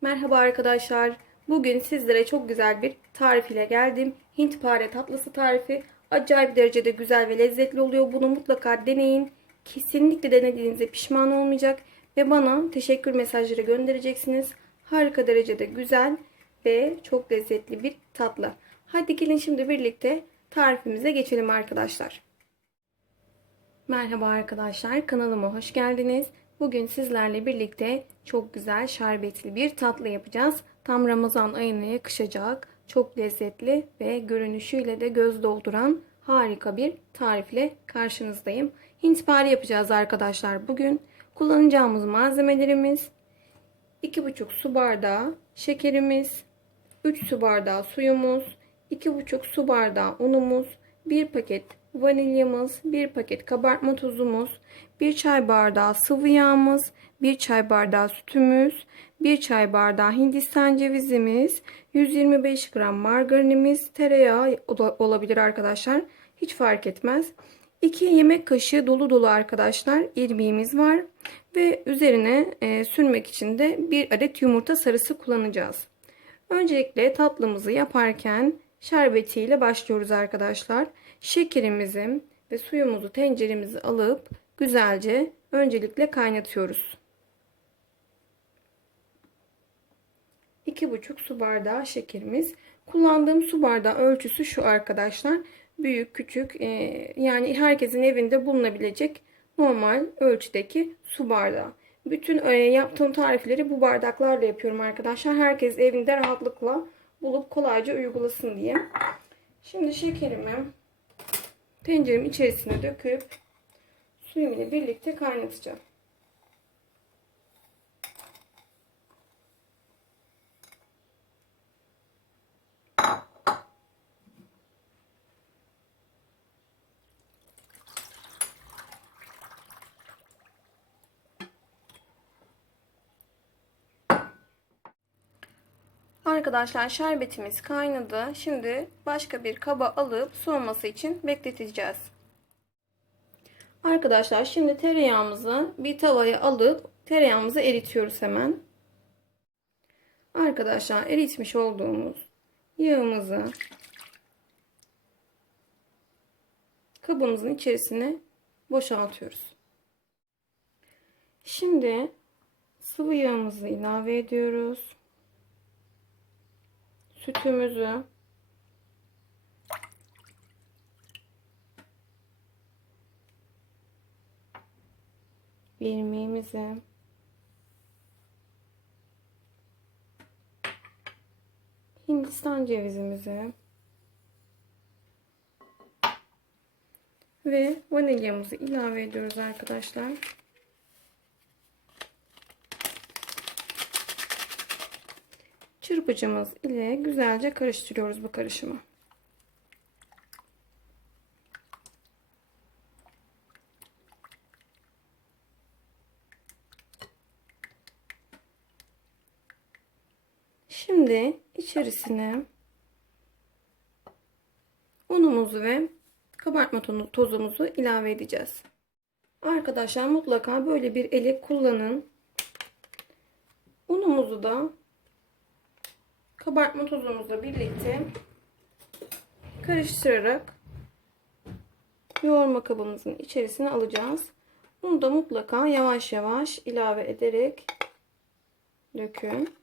Merhaba arkadaşlar. Bugün sizlere çok güzel bir tarif ile geldim. Hint pare tatlısı tarifi. Acayip derecede güzel ve lezzetli oluyor. Bunu mutlaka deneyin. Kesinlikle denediğinizde pişman olmayacak. Ve bana teşekkür mesajları göndereceksiniz. Harika derecede güzel ve çok lezzetli bir tatlı. Hadi gelin şimdi birlikte tarifimize geçelim arkadaşlar. Merhaba arkadaşlar kanalıma hoş geldiniz. Bugün sizlerle birlikte çok güzel şerbetli bir tatlı yapacağız. Tam Ramazan ayına yakışacak, çok lezzetli ve görünüşüyle de göz dolduran harika bir tarifle karşınızdayım. Hintpare yapacağız arkadaşlar bugün. Kullanacağımız malzemelerimiz 2,5 su bardağı şekerimiz, 3 su bardağı suyumuz, 2,5 su bardağı unumuz, 1 paket vanilyamız, 1 paket kabartma tozumuz, 1 çay bardağı sıvı yağımız, 1 çay bardağı sütümüz, 1 çay bardağı hindistan cevizimiz, 125 gram margarinimiz, tereyağı olabilir arkadaşlar. Hiç fark etmez. 2 yemek kaşığı dolu dolu arkadaşlar irmiğimiz var ve üzerine e, sürmek için de 1 adet yumurta sarısı kullanacağız. Öncelikle tatlımızı yaparken şerbetiyle başlıyoruz arkadaşlar. Şekerimizi ve suyumuzu tenceremizi alıp güzelce öncelikle kaynatıyoruz. 2,5 su bardağı şekerimiz. Kullandığım su bardağı ölçüsü şu arkadaşlar. Büyük küçük e, yani herkesin evinde bulunabilecek normal ölçüdeki su bardağı. Bütün e, yaptığım tarifleri bu bardaklarla yapıyorum arkadaşlar. Herkes evinde rahatlıkla bulup kolayca uygulasın diye. Şimdi şekerimi tenceremin içerisine döküp suyum ile birlikte kaynatacağım. Arkadaşlar şerbetimiz kaynadı. Şimdi başka bir kaba alıp soğuması için bekleteceğiz. Arkadaşlar şimdi tereyağımızı bir tavaya alıp tereyağımızı eritiyoruz hemen. Arkadaşlar eritmiş olduğumuz yağımızı kabımızın içerisine boşaltıyoruz. Şimdi sıvı yağımızı ilave ediyoruz sütümüzü. İrmiğimizi Hindistan cevizimizi. Ve vanilyamızı ilave ediyoruz arkadaşlar. Çırpıcımız ile güzelce karıştırıyoruz bu karışımı. Şimdi içerisine unumuzu ve kabartma tozumuzu ilave edeceğiz. Arkadaşlar mutlaka böyle bir eli kullanın. Unumuzu da kabartma tozumuzla birlikte karıştırarak yoğurma kabımızın içerisine alacağız. Bunu da mutlaka yavaş yavaş ilave ederek dökün.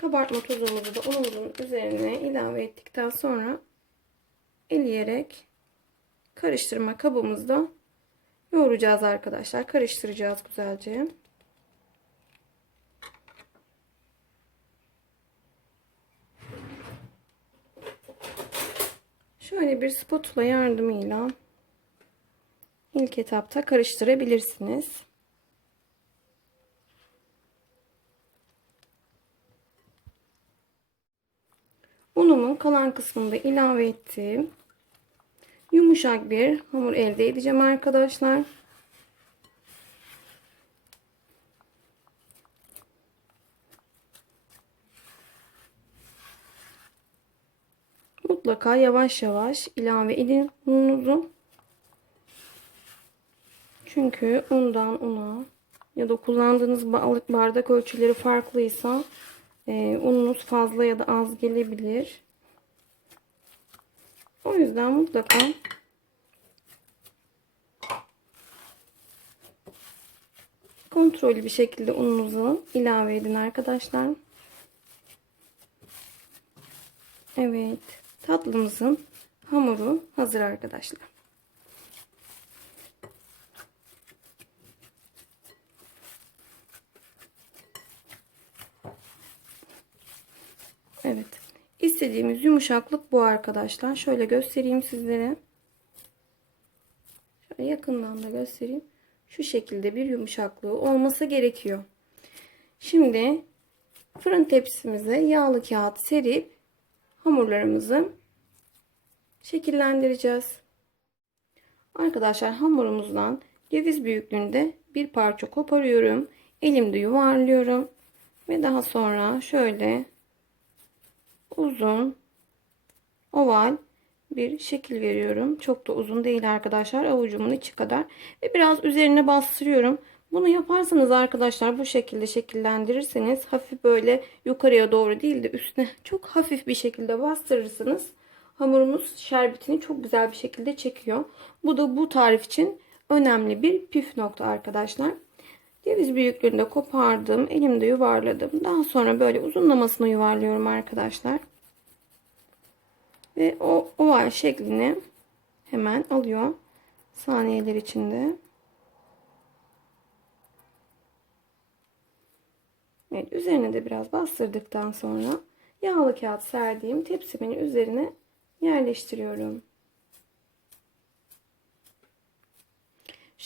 Kabartma tozumuzu da unumuzun üzerine ilave ettikten sonra eleyerek karıştırma kabımızda yoğuracağız arkadaşlar. Karıştıracağız güzelce. Şöyle bir spatula yardımıyla ilk etapta karıştırabilirsiniz. Unumun kalan kısmını da ilave ettim yumuşak bir hamur elde edeceğim arkadaşlar. Mutlaka yavaş yavaş ilave edin ununuzu. Çünkü undan una ya da kullandığınız ba- bardak ölçüleri farklıysa e, ununuz fazla ya da az gelebilir. O yüzden mutlaka kontrollü bir şekilde ununuzu ilave edin arkadaşlar. Evet, tatlımızın hamuru hazır arkadaşlar. Evet. İstediğimiz yumuşaklık bu arkadaşlar. Şöyle göstereyim sizlere. Şöyle yakından da göstereyim. Şu şekilde bir yumuşaklığı olması gerekiyor. Şimdi fırın tepsimize yağlı kağıt serip hamurlarımızı şekillendireceğiz. Arkadaşlar hamurumuzdan ceviz büyüklüğünde bir parça koparıyorum. Elimde yuvarlıyorum. Ve daha sonra şöyle uzun oval bir şekil veriyorum. Çok da uzun değil arkadaşlar. Avucumun içi kadar. Ve biraz üzerine bastırıyorum. Bunu yaparsanız arkadaşlar bu şekilde şekillendirirseniz hafif böyle yukarıya doğru değil de üstüne çok hafif bir şekilde bastırırsınız. Hamurumuz şerbetini çok güzel bir şekilde çekiyor. Bu da bu tarif için önemli bir püf nokta arkadaşlar. Ceviz büyüklüğünde kopardım. Elimde yuvarladım. Daha sonra böyle uzunlamasına yuvarlıyorum arkadaşlar. Ve o oval şeklini hemen alıyor. Saniyeler içinde. Evet, üzerine de biraz bastırdıktan sonra yağlı kağıt serdiğim tepsimin üzerine yerleştiriyorum.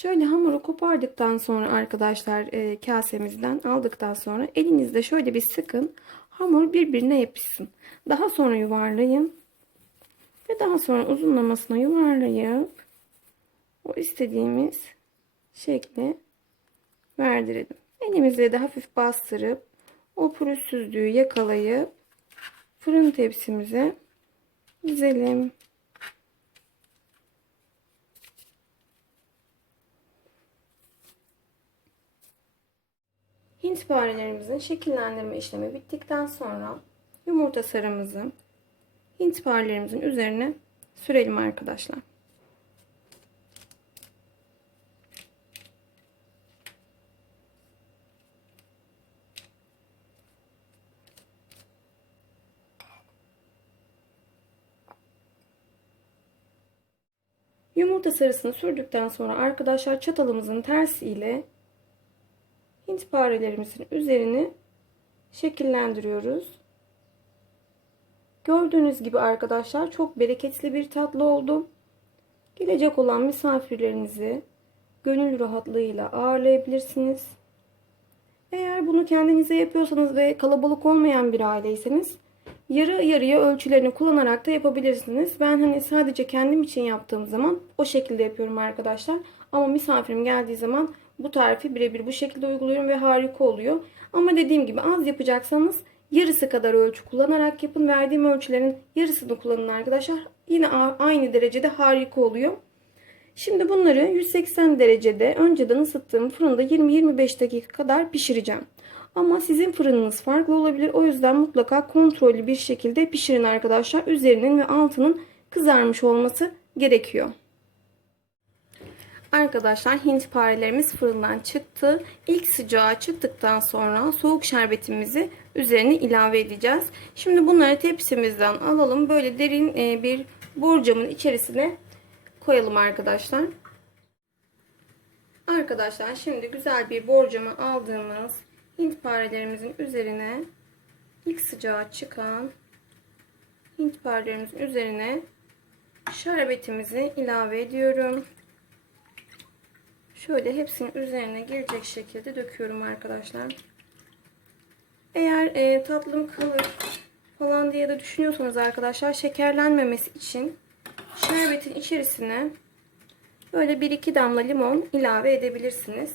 Şöyle hamuru kopardıktan sonra arkadaşlar e, kasemizden aldıktan sonra elinizde şöyle bir sıkın. Hamur birbirine yapışsın. Daha sonra yuvarlayın. Ve daha sonra uzunlamasına yuvarlayıp o istediğimiz şekli verdirelim. Elimizle de hafif bastırıp o pürüzsüzlüğü yakalayıp fırın tepsimize dizelim. Hint şekillendirme işlemi bittikten sonra yumurta sarımızı Hint farelerimizin üzerine sürelim arkadaşlar. Yumurta sarısını sürdükten sonra arkadaşlar çatalımızın tersiyle Hint farelerimizin üzerini şekillendiriyoruz. Gördüğünüz gibi arkadaşlar çok bereketli bir tatlı oldu. Gelecek olan misafirlerinizi gönül rahatlığıyla ağırlayabilirsiniz. Eğer bunu kendinize yapıyorsanız ve kalabalık olmayan bir aileyseniz yarı yarıya ölçülerini kullanarak da yapabilirsiniz. Ben hani sadece kendim için yaptığım zaman o şekilde yapıyorum arkadaşlar. Ama misafirim geldiği zaman bu tarifi birebir bu şekilde uyguluyorum ve harika oluyor. Ama dediğim gibi az yapacaksanız yarısı kadar ölçü kullanarak yapın. Verdiğim ölçülerin yarısını kullanın arkadaşlar. Yine aynı derecede harika oluyor. Şimdi bunları 180 derecede önceden ısıttığım fırında 20-25 dakika kadar pişireceğim. Ama sizin fırınınız farklı olabilir. O yüzden mutlaka kontrollü bir şekilde pişirin arkadaşlar. Üzerinin ve altının kızarmış olması gerekiyor. Arkadaşlar Hint farelerimiz fırından çıktı. İlk sıcağı çıktıktan sonra soğuk şerbetimizi üzerine ilave edeceğiz. Şimdi bunları tepsimizden alalım. Böyle derin e, bir borcamın içerisine koyalım arkadaşlar. Arkadaşlar şimdi güzel bir borcama aldığımız Hint farelerimizin üzerine ilk sıcağı çıkan Hint farelerimizin üzerine şerbetimizi ilave ediyorum. Şöyle hepsinin üzerine gelecek şekilde döküyorum arkadaşlar. Eğer e, tatlım kalır falan diye de düşünüyorsanız arkadaşlar şekerlenmemesi için şerbetin içerisine böyle 1-2 damla limon ilave edebilirsiniz.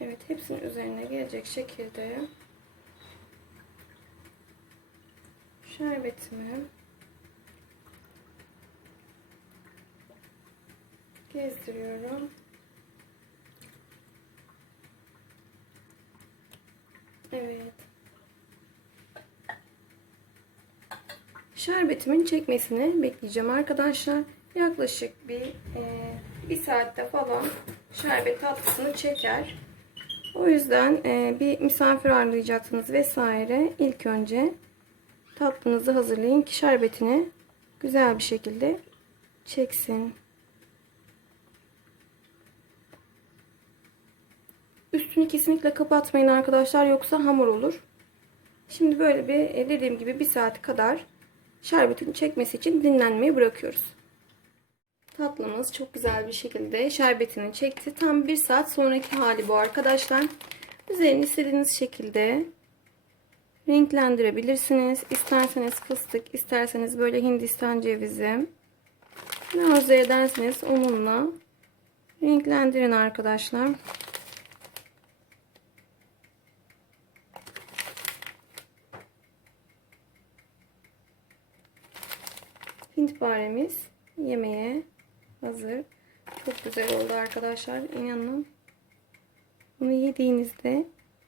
Evet hepsinin üzerine gelecek şekilde şerbetimi gezdiriyorum. Evet. Şerbetimin çekmesini bekleyeceğim arkadaşlar. Yaklaşık bir e, bir saatte falan şerbet tatlısını çeker. O yüzden e, bir misafir ağırlayacaksınız vesaire. İlk önce tatlınızı hazırlayın ki şerbetini güzel bir şekilde çeksin. Üstünü kesinlikle kapatmayın arkadaşlar yoksa hamur olur. Şimdi böyle bir e, dediğim gibi bir saat kadar şerbetin çekmesi için dinlenmeyi bırakıyoruz. Tatlımız çok güzel bir şekilde şerbetini çekti. Tam bir saat sonraki hali bu arkadaşlar. Üzerini istediğiniz şekilde renklendirebilirsiniz. İsterseniz fıstık, isterseniz böyle hindistan cevizi. Ne arzu ederseniz onunla renklendirin arkadaşlar. Hintbaremiz yemeğe hazır. Çok güzel oldu arkadaşlar. İnanın. Bunu yediğinizde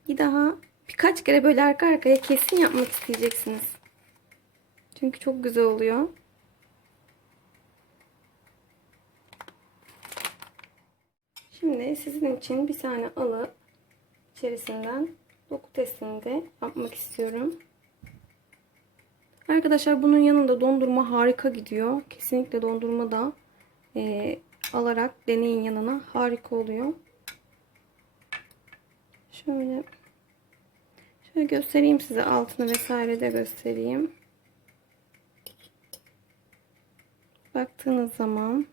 bir daha birkaç kere böyle arka arkaya kesin yapmak isteyeceksiniz. Çünkü çok güzel oluyor. Şimdi sizin için bir tane alıp içerisinden doku testini de yapmak istiyorum. Arkadaşlar bunun yanında dondurma harika gidiyor. Kesinlikle dondurma da e, alarak deneyin yanına. Harika oluyor. Şöyle şöyle göstereyim size altını vesaire de göstereyim. Baktığınız zaman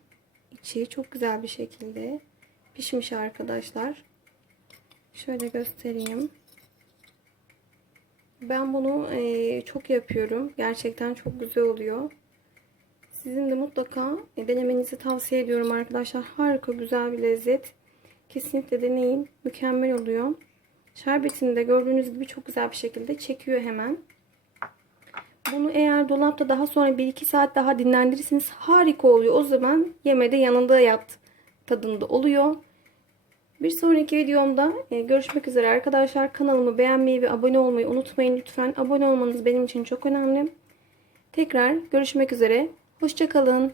içi çok güzel bir şekilde pişmiş arkadaşlar. Şöyle göstereyim. Ben bunu e, çok yapıyorum. Gerçekten çok güzel oluyor. Sizin de mutlaka e, denemenizi tavsiye ediyorum arkadaşlar. Harika güzel bir lezzet. Kesinlikle deneyin. Mükemmel oluyor. Şerbetini de gördüğünüz gibi çok güzel bir şekilde çekiyor hemen. Bunu eğer dolapta daha sonra 1-2 saat daha dinlendirirseniz harika oluyor. O zaman yemede yanında yat tadında oluyor. Bir sonraki videomda e, görüşmek üzere arkadaşlar. Kanalımı beğenmeyi ve abone olmayı unutmayın lütfen. Abone olmanız benim için çok önemli. Tekrar görüşmek üzere. Hoşçakalın.